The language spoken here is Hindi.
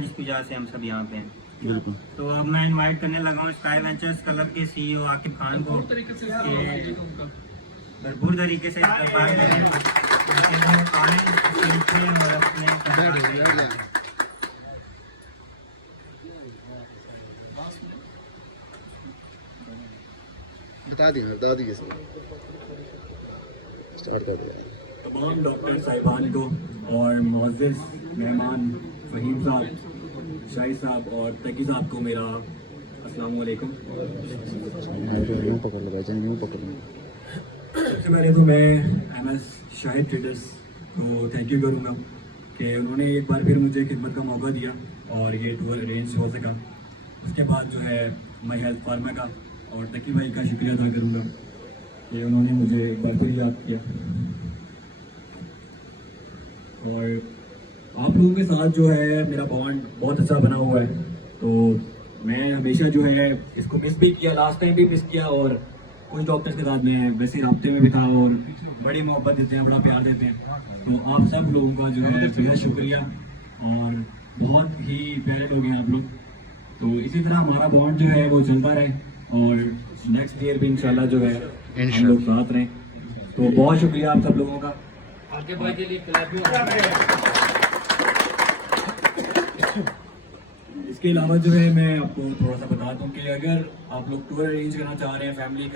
जिसकी वजह से हम सब यहाँ पे हैं। बिल्कुल। तो अब मैं इनवाइट करने लगा हूँ स्काई वेंचर्स क्लब के सीईओ आकिब खान को भरपूर तरीके से इस्तेमाल करें और अपने बता दी स्टार्ट कर दिया। तमाम डॉक्टर साहिबान को और मुअज़्ज़िज़ मेहमान फ़हीम साहब, शाही साहब और तकी साहब को मेरा अस्सलाम वालेकुम। यूँ पकड़ लगा यूँ पकड़। सबसे पहले तो मैं MS शाहिद ट्रेडर्स को थैंक यू करूँगा कि उन्होंने एक बार फिर मुझे खिदमत का मौका दिया और ये टूर अरेंज हो सका। उसके बाद जो है माई हेल्थ फार्मा का और तकी भाई का शुक्रिया अदा करूँगा कि उन्होंने मुझे एक बार फिर याद किया। और आप लोगों के साथ जो है मेरा बॉन्ड बहुत अच्छा बना हुआ है, तो मैं हमेशा जो है इसको मिस भी किया, लास्ट टाइम भी मिस किया और कुछ डॉक्टर्स के साथ मैं वैसे राब्ते में भी था और बड़ी मोहब्बत देते हैं, बड़ा प्यार देते हैं। तो आप सब लोगों का जो है बेहद शुक्रिया और बहुत ही प्यारे लोग हैं आप लोग। तो इसी तरह हमारा बॉन्ड जो है वो चलता रहे और नेक्स्ट ईयर भी इंशाल्लाह जो है हम लोग साथ रहें। तो बहुत शुक्रिया आप सब लोगों का। आगे भाई के लिए इसके अलावा जो है मैं आपको थोड़ा सा बता दूं कि अगर आप लोग टूर अरेंज करना चाह रहे हैं फैमिली का